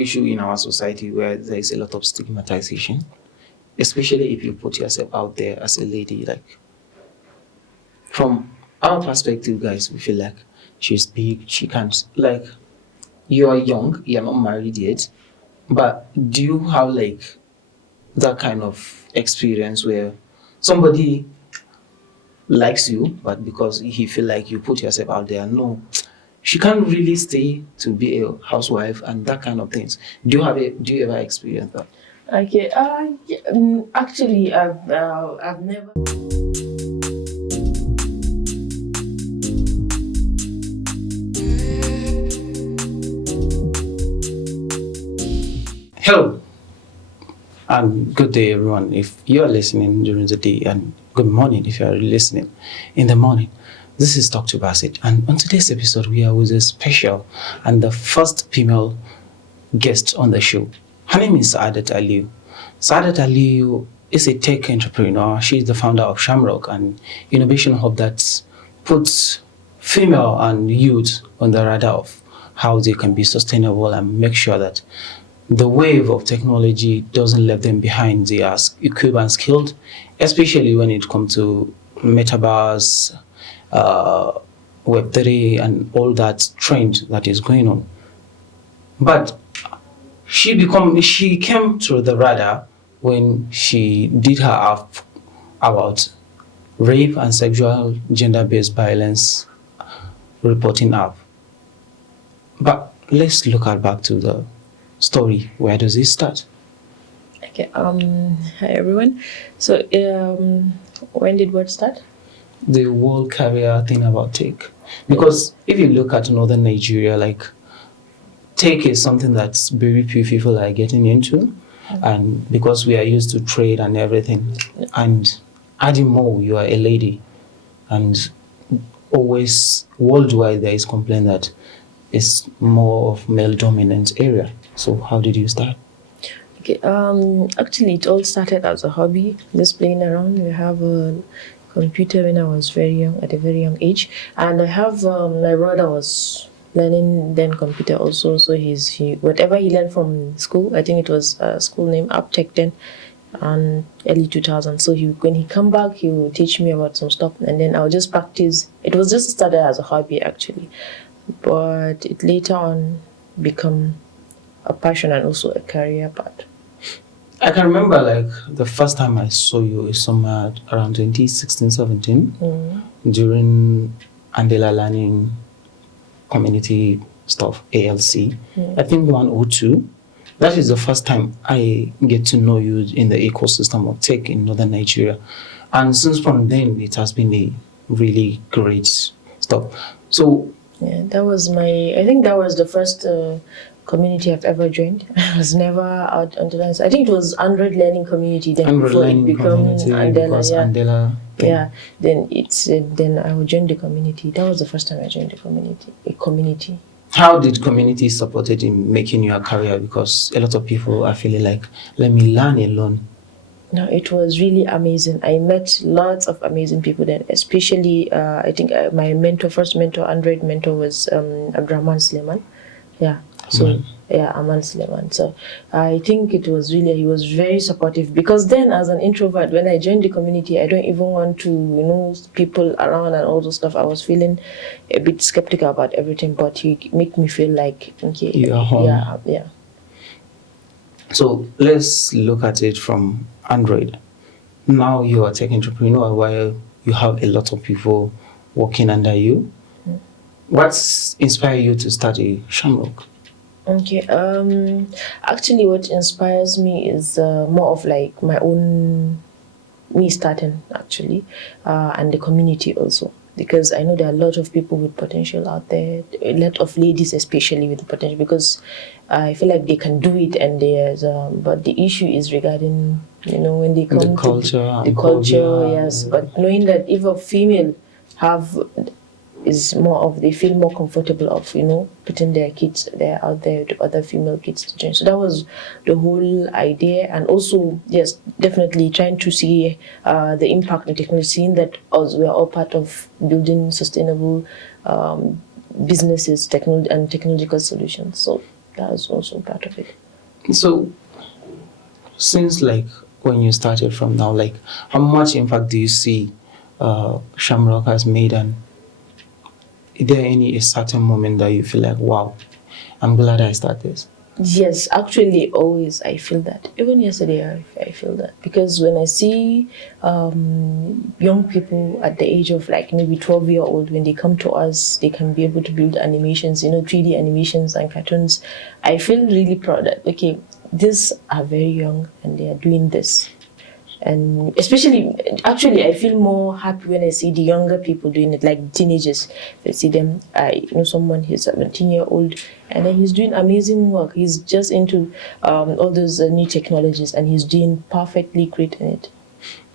issue in our society where there is a lot of stigmatization, especially if you put yourself out there as a lady. Like, from our perspective, guys, we feel like she's big, she can't. Like, you are young, you're not married yet, but do you have like that kind of experience where somebody likes you, but because he feel like you put yourself out there, no, she can't really stay to be a housewife and that kind of things. Do you ever experience that? Okay. Yeah, actually, I've never. Hello and good day, everyone. If you are listening during the day, and good morning if you are listening in the morning. This is Dr. Bassett, and on today's episode, we are with a special and the first female guest on the show. Her name is Aliyu. Aliyu is a tech entrepreneur. She is the founder of Shamrock, an innovation hub that puts female and youth on the radar of how they can be sustainable and make sure that the wave of technology doesn't leave them behind. They are equipped and skilled, especially when it comes to metaverse, Web3, and all that trend that is going on. But she came to the radar when she did her app about rape and sexual gender-based violence reporting app. But let's look back to the story. Where does it start? Okay. Hi everyone. So, when did what start? The whole career thing about tech. Because if you look at northern Nigeria, like, tech is something that's very few people are getting into, and because we are used to trade and everything, and adding more, you are a lady, and always worldwide there is complaint that it's more of male dominant area. So how did you start? Okay. Actually, it all started as a hobby, just playing around. We have a computer when I was very young, at a very young age, and I have my brother was learning then computer also. So he whatever he learned from school, I think it was a school named Uptech then, and early 2000. So when he come back, he will teach me about some stuff, and then I'll just practice. It was just started as a hobby actually, but it later on become a passion and also a career path. I can remember like the first time I saw you is somewhere around 2016-17 during Andela Learning Community stuff, ALC. I think 102. That is the first time I get to know you in the ecosystem of tech in northern Nigeria. And since from then, it has been a really great stuff. So yeah, I think that was the first community I've ever joined. I was never out on the lines. I think it was Android Learning Community then before it became Andela. Yeah. Andela yeah. Then I would join the community. That was the first time I joined a community. How did community support it in making your career? Because a lot of people are feeling like, let me learn alone. No, it was really amazing. I met lots of amazing people then, especially I think my first mentor, Android mentor was Abdurrahman Suleiman. Yeah. So Aman Suleiman. So I think he was very supportive, because then as an introvert, when I joined the community, I don't even want to, people around and all those stuff. I was feeling a bit skeptical about everything, but he made me feel like, okay, you are home. Yeah. So let's look at it from Android. Now you are a tech entrepreneur while you have a lot of people working under you. What's inspired you to start a Shamrock? Okay. Actually, what inspires me is more of like me starting actually, and the community also, because I know there are a lot of people with potential out there, a lot of ladies especially with potential, because I feel like they can do it, and but the issue is regarding when they come the culture, the culture, yes. But knowing that if a female is more of, they feel more comfortable of putting their kids out there to other female kids to join. So that was the whole idea, and also yes, definitely trying to see the impact in technology, seeing that we are all part of building sustainable businesses, technological solutions. So that's also part of it. So, since like when you started from now, like how much impact do you see Shamrock has made, and is there any a certain moment that you feel like, wow, I'm glad I started this? Yes, actually, always I feel that. Even yesterday, I feel that because when I see young people at the age of like maybe 12-year-old, when they come to us, they can be able to build animations, 3D animations and cartoons. I feel really proud that okay, these are very young and they are doing this. And especially, actually, I feel more happy when I see the younger people doing it, like teenagers. I see them. I know someone, he's 17-year-old, and then he's doing amazing work. He's just into all those new technologies, and he's doing perfectly great in it.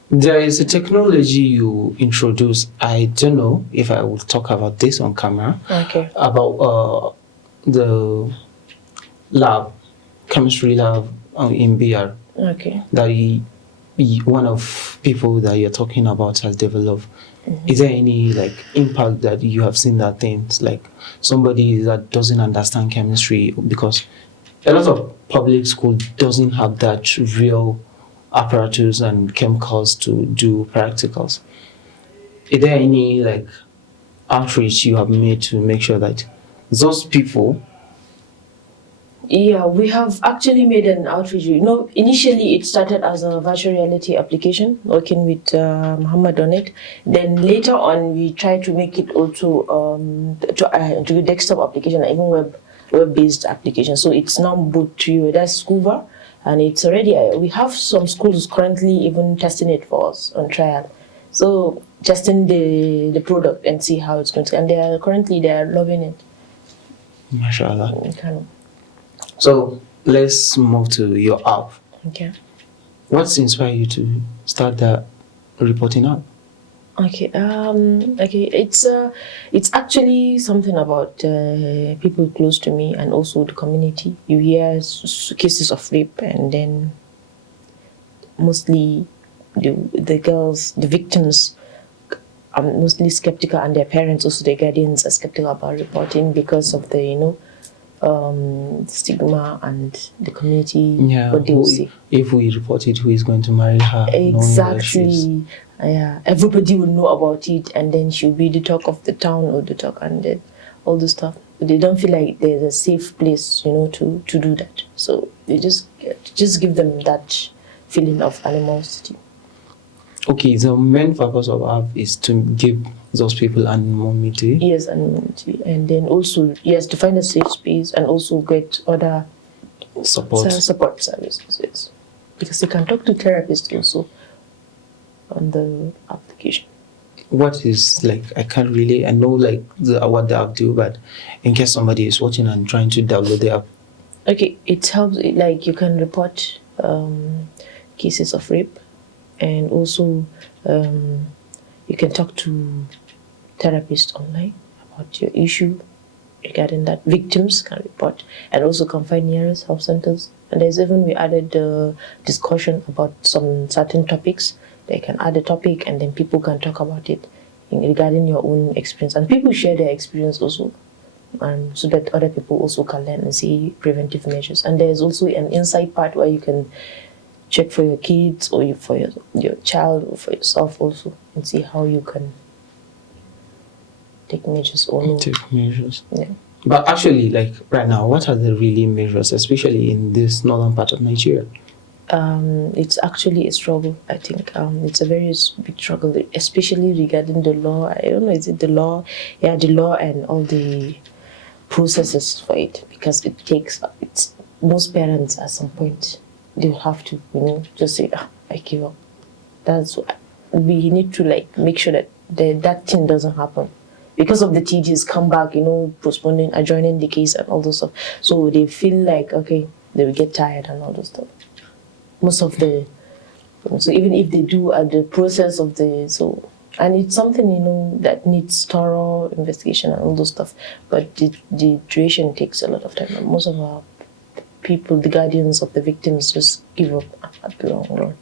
There is a technology you introduced. I don't know if I will talk about this on camera. Okay. About the lab, chemistry lab in BR. Okay. That one of people that you're talking about has developed. Is there any like impact that you have seen that things like somebody that doesn't understand chemistry, because a lot of public school doesn't have that real apparatus and chemicals to do practicals? Is there any like outreach you have made to make sure that those people? Yeah, we have actually made an outreach. Initially it started as a virtual reality application, working with Muhammad on it. Then later on, we tried to make it also to a desktop application, and even web-based application. So it's now both to that's Scuba, and it's already we have some schools currently even testing it for us on trial. So testing the product and see how it's going to, and they are loving it. Mashallah. Kind of. So let's move to your app. Okay. What's inspired you to start that reporting app? Okay. It's actually something about people close to me and also the community. You hear cases of rape, and then mostly the girls, the victims, are mostly skeptical, and their parents, also their guardians, are skeptical about reporting because of the stigma and the community, what they will see. If we report it, who is going to marry her? Exactly. Yeah, everybody will know about it, and then she'll be the talk of the town or the talk, and then all the stuff. But they don't feel like there's a safe place, to do that. So they just give them that feeling of animosity. Okay, the main purpose of app is to give those people anonymity. Yes, anonymity, and then also to find a safe space and also get other support services. Yes, because they can talk to therapists also on the application. What is like? I know like what the app do, but in case somebody is watching and trying to download the app. Okay, it helps. Like you can report cases of rape, and also you can talk to therapists online about your issue regarding that. Victims can report, and also can find nearest help centers. And there's even we added the discussion about some certain topics. They can add a topic, and then people can talk about it regarding your own experience, and people share their experience also, and so that other people also can learn and see preventive measures. And there's also an insight part where you can check for your kids or for your child or for yourself also, and see how you can take measures or no. Take measures. Yeah. But actually, like right now, what are the really measures, especially in this northern part of Nigeria? It's actually a struggle, I think. It's a very big struggle, especially regarding the law. I don't know, is it the law? Yeah, the law and all the processes for it, because it's most parents at some point, they have to, just say, I give up. That's why we need to make sure that that thing doesn't happen. Because of the TGs come back, postponing, adjourning the case and all those stuff. So they feel like, okay, they will get tired and all those stuff. Most of so even if they do at the process of and it's something, that needs thorough investigation and all those stuff. But the duration takes a lot of time. And most of our people, the guardians of the victims, just give up at the long run.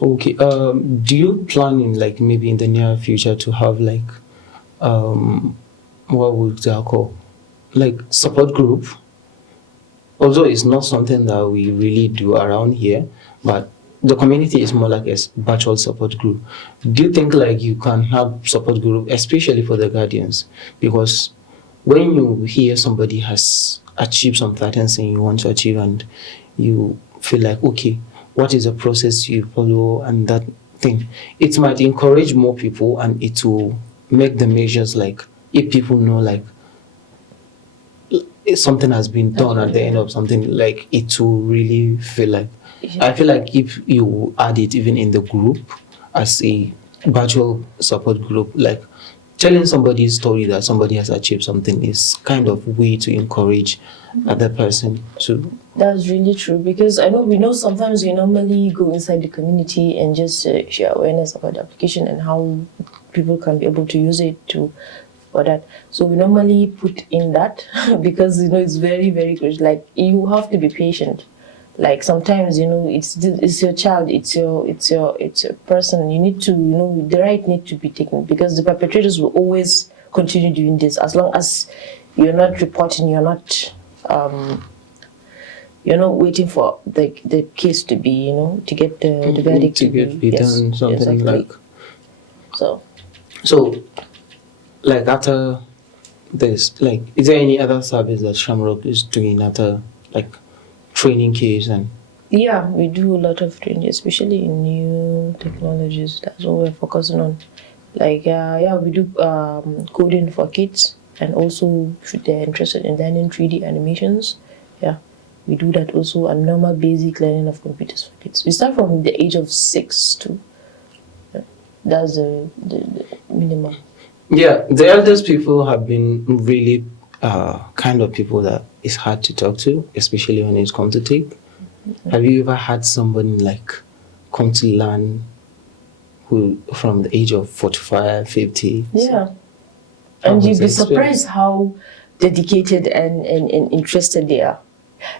Okay. Do you plan in maybe in the near future to have what would they call support group although it's not something that we really do around here, but the community is more like a virtual support group. Do you think like you can have support group, especially for the guardians? Because when you hear somebody has achieved some certain thing you want to achieve, and you feel like, okay, what is the process you follow and that thing, it might encourage more people, and it will make the measures like, if people know like if something has been done at the end of something, like it will really feel like, I feel like if you add it even in the group as a virtual support group, like telling somebody's story that somebody has achieved something is kind of way to encourage other person to. That's really true, because I know we know sometimes we normally go inside the community and just share awareness about the application and how people can be able to use it to for that. So we normally put in that because it's very very good. Like you have to be patient. Like sometimes it's your child, it's your person. You need to the right need to be taken, because the perpetrators will always continue doing this as long as you're not reporting, you're not waiting for the case to be, to get the verdict to be done, something exactly. like. So, Like after this, like, is there any other service that Shamrock is doing after like training case and? Yeah, we do a lot of training, especially in new technologies. That's what we're focusing on. Like, we do coding for kids, and also if they're interested in learning 3D animations, yeah, we do that also, and normal basic learning of computers for kids. We start from the age of 6 to, that's the minimum. Yeah, the eldest people have been really kind of people that is hard to talk to, especially when it's come to tech. Have you ever had someone like come to learn who from the age of 45, 50? Yeah. And you'd be surprised how dedicated and interested they are.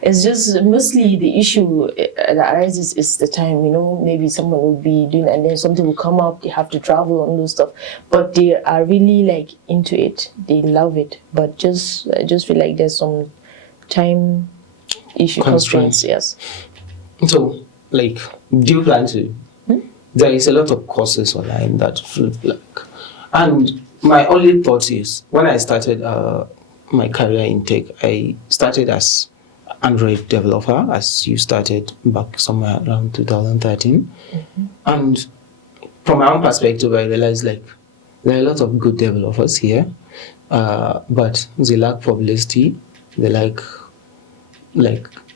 It's just mostly the issue that arises is the time, maybe someone will be doing and then something will come up, they have to travel and those stuff. But they are really like into it. They love it. But I just feel like there's some time issue constraints, yes. So, like, do you plan to? There is a lot of courses online that like, and my only thought is when I started my career in tech, I started as Android developer, as you started back somewhere around 2013, and from my own perspective, I realized like there are a lot of good developers here, but they lack publicity. They like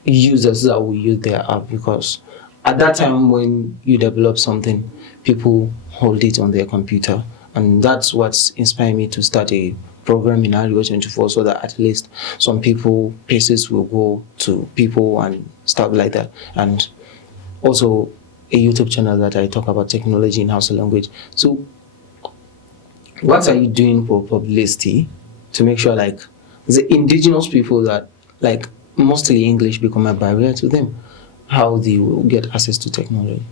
users that will use their app, because at that time when you develop something, people hold it on their computer, and that's what's inspired me to start a program in Aliyu 24, so that at least some people places will go to people and stuff like that. And also a YouTube channel that I talk about technology in Hausa language. So what are you doing for publicity to make sure like the indigenous people that like mostly English become a barrier to them, how they will get access to technology?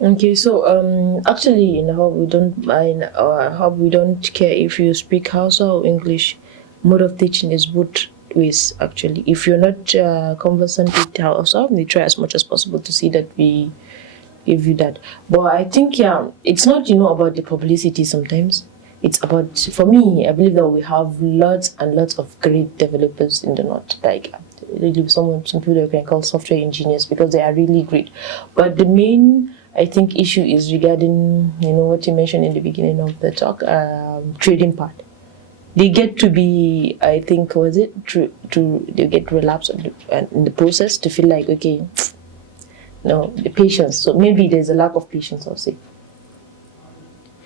Okay, so actually in our hub we don't care if you speak Hausa or English. Mode of teaching is both ways actually. If you're not conversant with Hausa, we try as much as possible to see that we give you that. But I think it's not about the publicity sometimes. It's about, for me, I believe that we have lots and lots of great developers in the north. Like really some people that we can call software engineers, because they are really great. But the main, I think, issue is regarding what you mentioned in the beginning of the talk, trading part. They get to be, I think, they get relapse in the process to feel like, okay, no, the patience. So maybe there's a lack of patience, I'll say.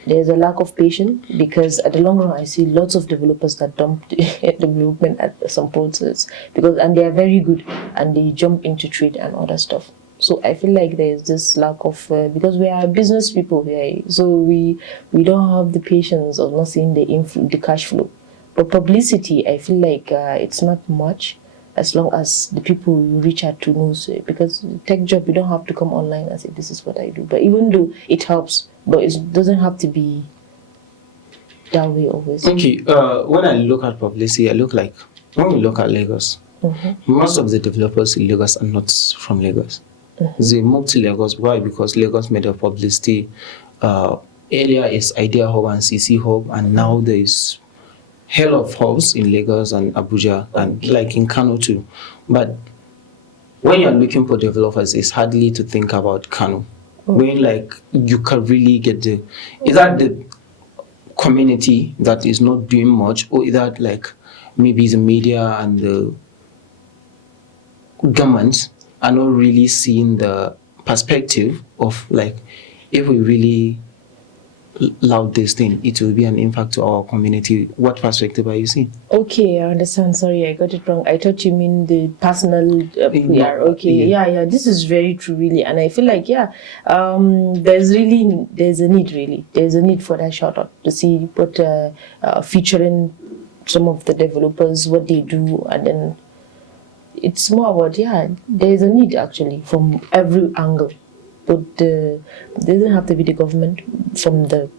There's a lack of patience, because at the long run, I see lots of developers that dump development at some process and they are very good, and they jump into trade and other stuff. So I feel like there's this lack of because we are business people here, so we don't have the patience of not seeing the cash flow. But publicity, I feel like it's not much, as long as the people you reach out to knows it. Because tech job, you don't have to come online and say this is what I do. But even though it helps, but it doesn't have to be that way always. Okay, when I look at publicity, when we look at Lagos, Most of the developers in Lagos are not from Lagos. They moved to Lagos. Why? Because Lagos made a publicity. Earlier is Idea Hub and CC Hub, and now there is hell of hubs in Lagos and Abuja and like in Kano too. But when you're looking for developers, it's hardly to think about Kano. When like you can really get is that the community that is not doing much, or is that like maybe the media and the governments are not really seeing the perspective of like if we really loud this thing, it will be an impact to our community. What perspective are you seeing? Okay, I understand. Sorry, I got it wrong. I thought you mean the personal PR. Okay, yeah. This is very true, really, and I feel like there's a need. There's a need for that shout out to see what featuring some of the developers, what they do, and then it's more about there's a need actually from every angle. But they doesn't have to be the government, from them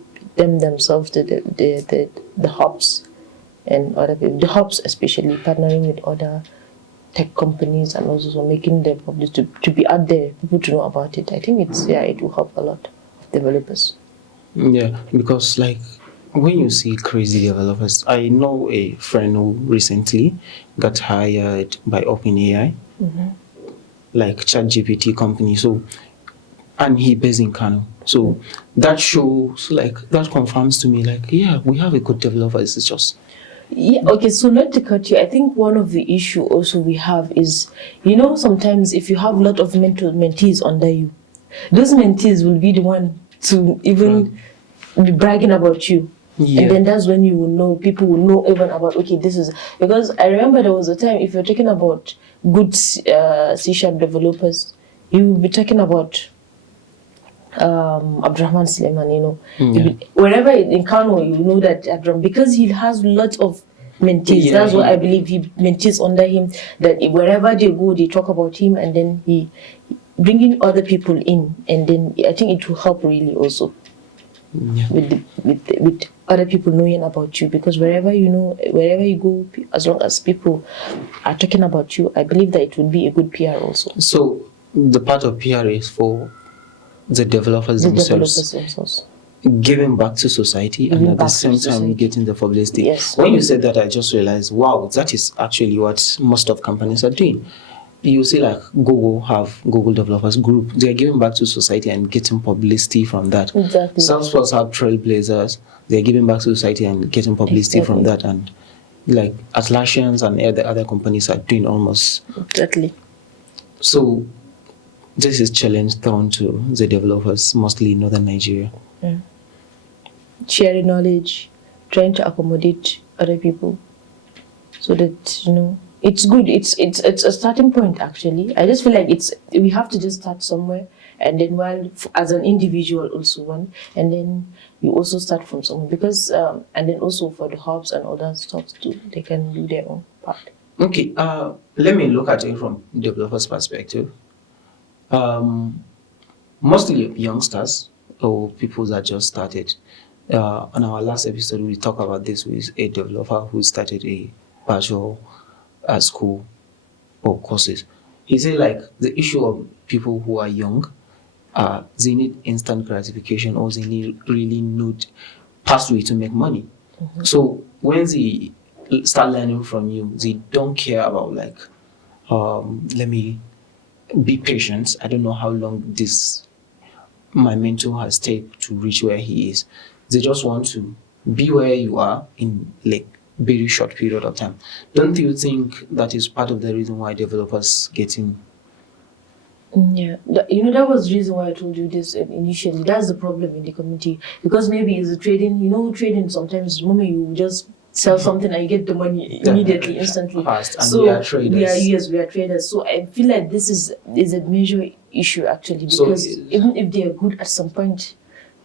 themselves, the hubs and other people. The hubs especially partnering with other tech companies and also making them public to be out there, people to know about it. I think it will help a lot of developers. Yeah, because like when you see crazy developers, I know a friend who recently got hired by OpenAI, like ChatGPT company. So and he based in Kano. So that shows that confirms to me we have a good developer. It's just okay, so not to cut you, I think one of the issue also we have is, sometimes if you have a lot of mentees under you, those mentees will be the one to even be bragging about you. And then that's when you will know, people will know even about, okay, this is, because I remember there was a time, if you're talking about good C# developers, you will be talking about Abdurrahman Suleiman, wherever in Kano, you know that Abdurrahman, because he has lots of mentees. That's what I believe, he mentees under him, that wherever they go, they talk about him, and then he bringing other people in, and then I think it will help really also with other people knowing about you, because wherever you go, as long as people are talking about you, I believe that it would be a good PR also. So the part of PR is for the developers themselves, giving back to society, and at the same time getting the publicity. Yes. When you said that, I just realized, wow, that is actually what most of companies are doing. You see, like Google developers group, they are giving back to society and getting publicity from that. Exactly. Salesforce have Trailblazers, they are giving back to society and getting publicity from that, and like Atlassians and the other companies are doing almost. Exactly. So this is challenge thrown to the developers, mostly in northern Nigeria. Sharing knowledge, trying to accommodate other people, so that it's good. It's a starting point actually. I just feel like we have to just start somewhere, and then as an individual also and then you also start from somewhere, because and then also for the hubs and other stuff too, they can do their own part. Okay, let me look at it from developers' perspective. Mostly youngsters or people that just started. On our last episode, we talked about this with a developer who started a virtual school or courses. He said the issue of people who are young, they need instant gratification, or they need pathway to make money. So when they start learning from you, they don't care about let me be patient. I don't know how long my mentor has taken to reach where he is. They just want to be where you are in very short period of time. Don't you think that is part of the reason why developers get in? Yeah, that was the reason why I told you this initially. That's the problem in the community, because maybe it's the trading. Trading sometimes the moment you just sell something and you get the money immediately, instantly. Fast, and we are traders. We are traders. So I feel like this is a major issue actually, because even if they are good at some point,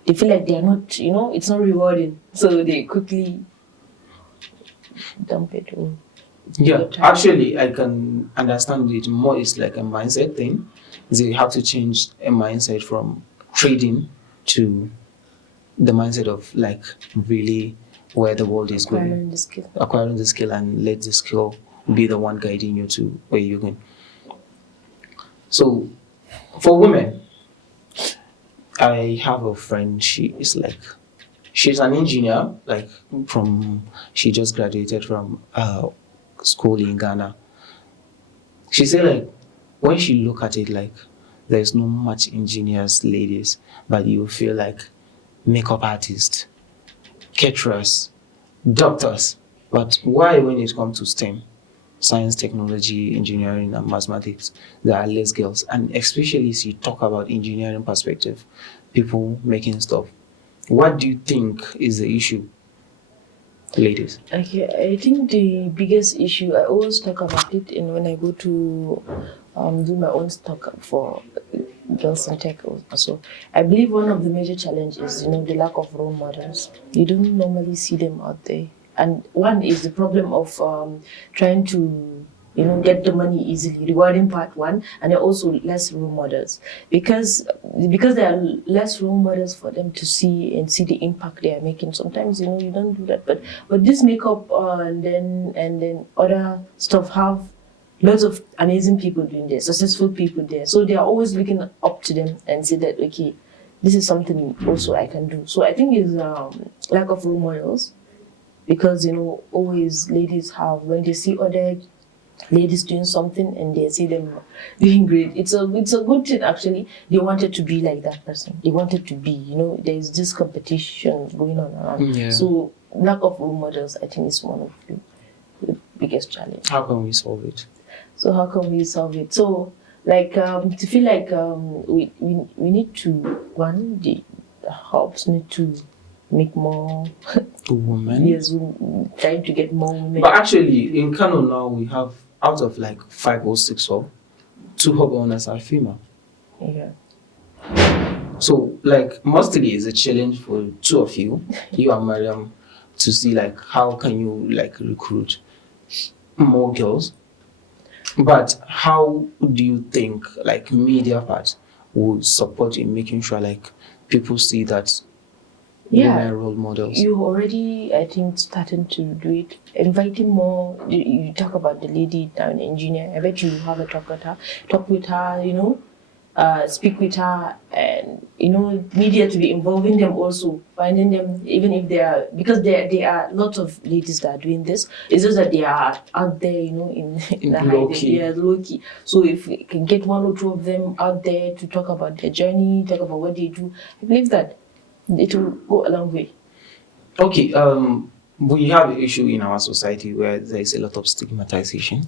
they feel like they are not. It's not rewarding, so they quickly dump it. Yeah, actually, I can understand it more. It's like a mindset thing. They have to change a mindset from trading to the mindset of really where the world is going. Acquiring the skill and let the skill be the one guiding you to where you're going. So for women, I have a friend. She's an engineer. Like she just graduated from school in Ghana. She said like when she look at it like there's no much engineers ladies, but you feel like makeup artists, caterers, doctors. But why when it comes to STEM, science, technology, engineering, and mathematics, there are less girls? And especially if you talk about engineering perspective, people making stuff. What do you think is the issue, ladies? Okay, I think the biggest issue, I always talk about it in when I go to do my own stock for girls in tech also. I believe one of the major challenges is, the lack of role models. You don't normally see them out there. And one is the problem of trying to get the money easily, rewarding part one, and there are also less role models because there are less role models for them to see and see the impact they are making. Sometimes you don't do that, but this makeup and then other stuff have lots of amazing people doing there, successful people there, so they are always looking up to them and say that okay, this is something also I can do. So I think it's lack of role models because always ladies have when they see other ladies doing something and they see them doing great. It's a good thing actually. They wanted to be like that person. They wanted to be, there's this competition going on around. Yeah. So lack of role models I think is one of the biggest challenge. How can we solve it? So how can we solve it? So like to feel like we need to the hubs need to make more women. Yes, trying to get more women. But actually, in Kano now, we have out of like 5 or 6 of 2 hub owners are female. Yeah. So like mostly it's a challenge for 2 of you, you and Mariam, to see like how can you like recruit more girls. But how do you think like media part would support in making sure like people see that women role models? You already, I think, starting to do it. Inviting more. You talk about the lady down engineer. I bet you have a talk with her. Speak with her, and media to be involving them also, finding them even if they are because there are lots of ladies that are doing this. It's just that they are out there, in the low key. Yeah, low key. So if we can get 1 or 2 of them out there to talk about their journey, talk about what they do, I believe that it will go a long way. Okay, we have an issue in our society where there is a lot of stigmatization,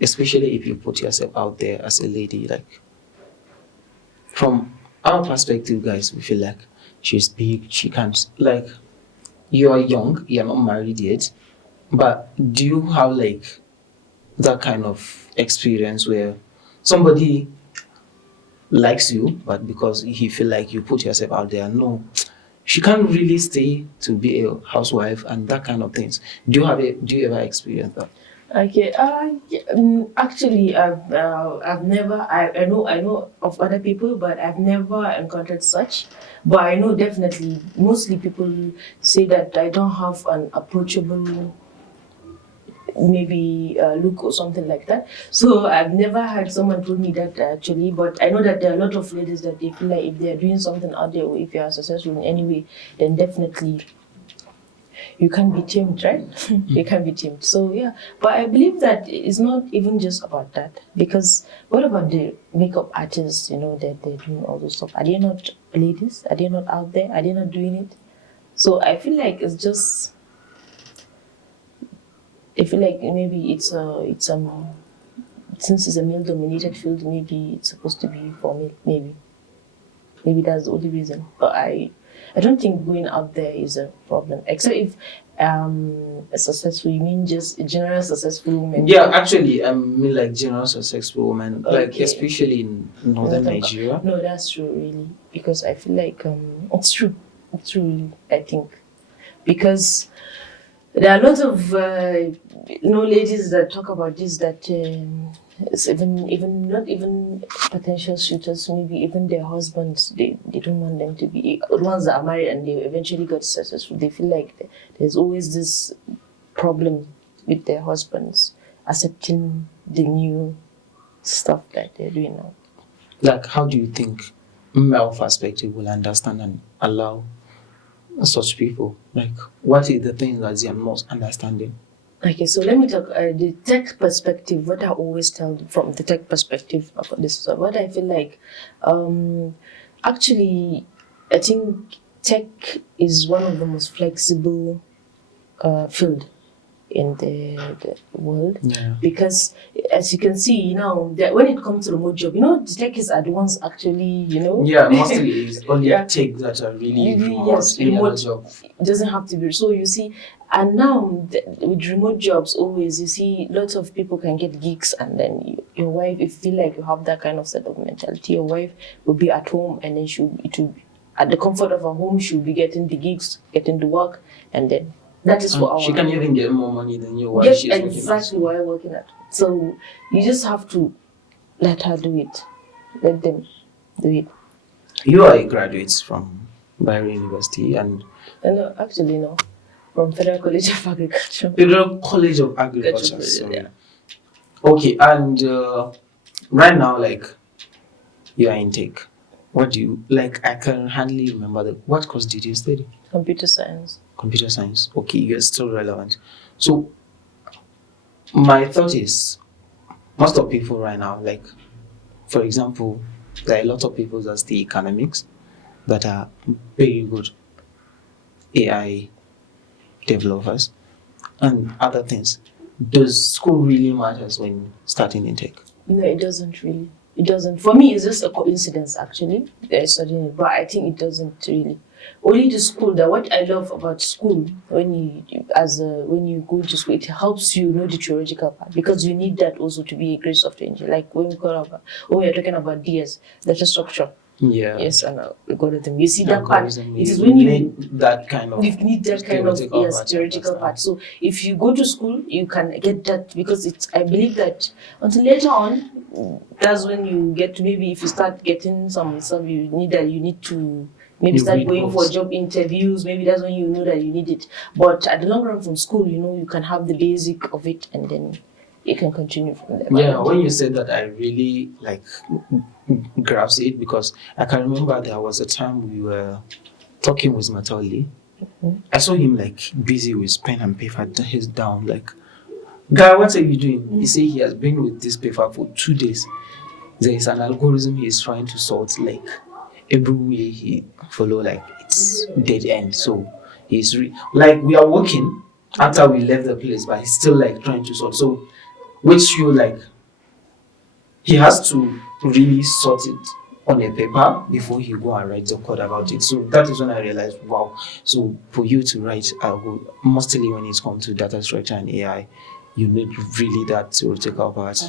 especially if you put yourself out there as a lady. Like, from our perspective, guys, we feel like she's big, she can't. Like, you are young, you're not married yet, but do you have like that kind of experience where somebody likes you, but because he feel like you put yourself out there, no, she can't really stay to be a housewife and that kind of things. Do you ever experience that? Okay. Actually, I've never. I know of other people, but I've never encountered such. But I know definitely, mostly people say that I don't have an approachable, maybe look or something like that. So I've never had someone told me that actually. But I know that there are a lot of ladies that they feel like if they are doing something out there, or if you are successful in any way, then definitely you can't be tamed, right? You can't be tamed. So yeah, but I believe that it's not even just about that, because what about the makeup artists, that they're doing all this stuff? Are they not ladies? Are they not out there? Are they not doing it? So I feel like it's just, I feel like maybe it's since it's a male dominated field, maybe it's supposed to be for male, maybe that's the only reason. But I don't think going out there is a problem, except if a successful, you mean just a general successful woman? Yeah, actually, I mean like general successful women, like Okay. especially in northern Nigeria. No, that's true, really, because I feel like it's true, really, I think, because there are a lot of ladies that talk about this, that it's even not even potential suitors, maybe even their husbands, they don't want them to be ones that are married and they eventually got successful. They feel like there's always this problem with their husbands, accepting the new stuff that they're doing now. Like, how do you think male perspective will understand and allow such people? Like, what is the thing that they are most understanding? Okay, so let me talk the tech perspective. What I always tell from the tech perspective about this, so what I feel like, actually, I think tech is one of the most flexible field in the world, Yeah. because as you can see now that when it comes to remote job, the tech is advanced actually, Yeah, mostly it's only Yeah. tech that are really remote. Yes, Any other remote. job. It doesn't have to be. So you see, and now with remote jobs, always you see lots of people can get gigs, and then your wife, if you feel like you have that kind of set of mentality, your wife will be at home, and then at the comfort of her home, she'll be getting the gigs, getting the work, and then that is for our. She can even get more money than you while Yes, she's exactly while working at. So you just have to let her do it. Let them do it. You are a graduate from Bayero University and No, actually no, from Federal College of Agriculture. Federal College of Agriculture. Sorry. Yeah. Okay, and right now, like, you are in tech. What do you like? I can hardly remember what course did you study? Computer science. Computer science. Okay, you're still relevant. So my thought is, most of people right now, like, for example, there are a lot of people that study economics that are very good AI developers and other things. Does school really matters when starting in tech? No, it doesn't really. It doesn't. For me, it's just a coincidence actually. They're studying it, but I think it doesn't really. Only the school. That what I love about school when you go to school, it helps you know the theoretical part, because you need that also to be a great software engineer. Like when we're talking about DS, data structure. Yeah. Yes, and algorithm. You see that part. Algorithm, It is you when you need that kind of need that kind of theoretical part. So if you go to school, you can get that, because it's. I believe that until later on, that's when you get to, maybe if you start getting some stuff you need to maybe You start read going books. for job interviews. Maybe that's when you know that you need it. But at the long run from school, you can have the basic of it, and then you can continue from there. Yeah, when you said that, I really grasp it, because I can remember there was a time we were talking with Matoli. I saw him busy with pen and paper, he's down, like, guy, what are you doing? He said he has been with this paper for 2 days. There is an algorithm he is trying to sort, like every way he follow, like it's dead end. So he's we are working after we left the place, but he's still trying to sort. So which you he has to really sort it on a paper before he go and write the code about it. So that is when I realized, wow. So for you to write, mostly when it comes to data structure and AI, you need really that theoretical part,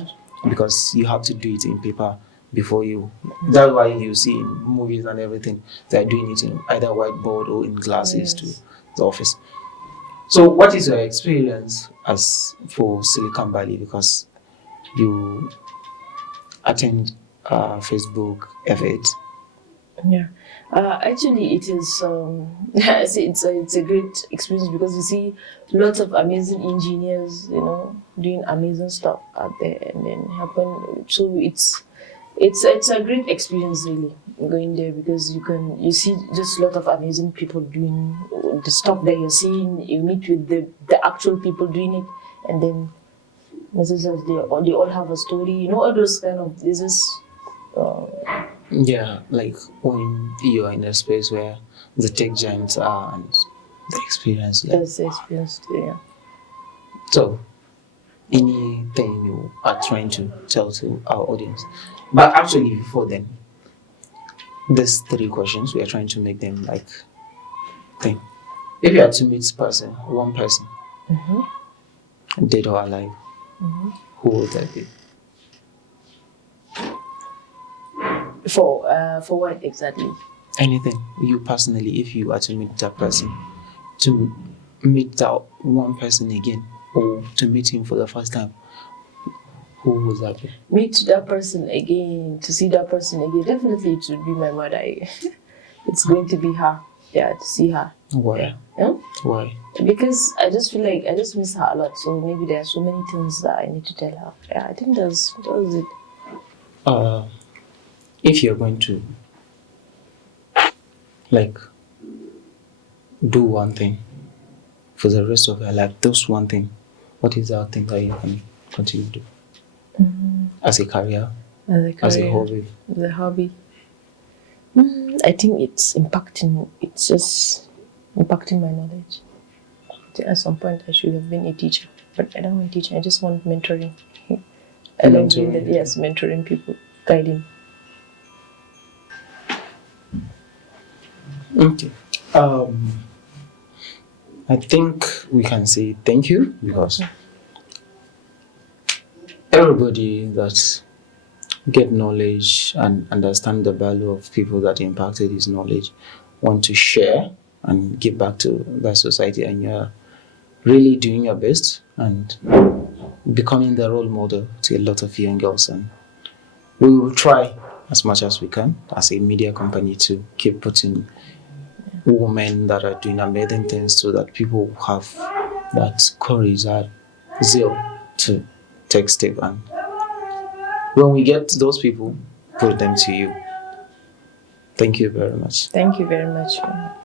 because you have to do it in paper before you. That's why you see in movies and everything, they're doing it in either whiteboard or in glasses to the office. So what is your experience as for Silicon Valley? Because you attend Facebook F8. Yeah, actually, it is. I say it's a great experience, because you see lots of amazing engineers, doing amazing stuff out there, and then happen. So it's a great experience really going there, because you see just a lot of amazing people doing the stuff that you're seeing. You meet with the actual people doing it, and then they all have a story. All those kind of this is. Yeah, like when you are in a space where the tech giants are and the experience. That's the experience too, yeah. So, anything you are trying to tell to our audience? But actually, before then, these 3 questions, we are trying to make them think. If you had to meet one person, dead or alive, who would that be? For what exactly? Anything. You personally, if you are to meet that person, to meet that one person again, or to meet him for the first time, who would that be? Meet that person again, to see that person again. Definitely it would be my mother. It's going to be her. Yeah, to see her. Why? Yeah? Why? Because I just feel like I just miss her a lot. So maybe there are so many things that I need to tell her. Yeah, I think that was it. Uh, if you're going to like do one thing for the rest of your life, those one thing, what is that thing that you can continue to do as a career, As a as a career, hobby? as a hobby. I think it's impacting. It's just impacting my knowledge. At some point, I should have been a teacher, but I don't want teaching. I just want mentoring. I love doing that. Mentoring. Yes, mentoring people, guiding. Okay. I think we can say thank you because everybody that get knowledge and understand the value of people that impacted his knowledge want to share and give back to the society, and you're really doing your best and becoming the role model to a lot of young girls, and we will try as much as we can as a media company to keep putting women that are doing amazing things so that people have that courage, that zeal to take step, and when we get those people, put them to you. Thank you very much. Thank you very much.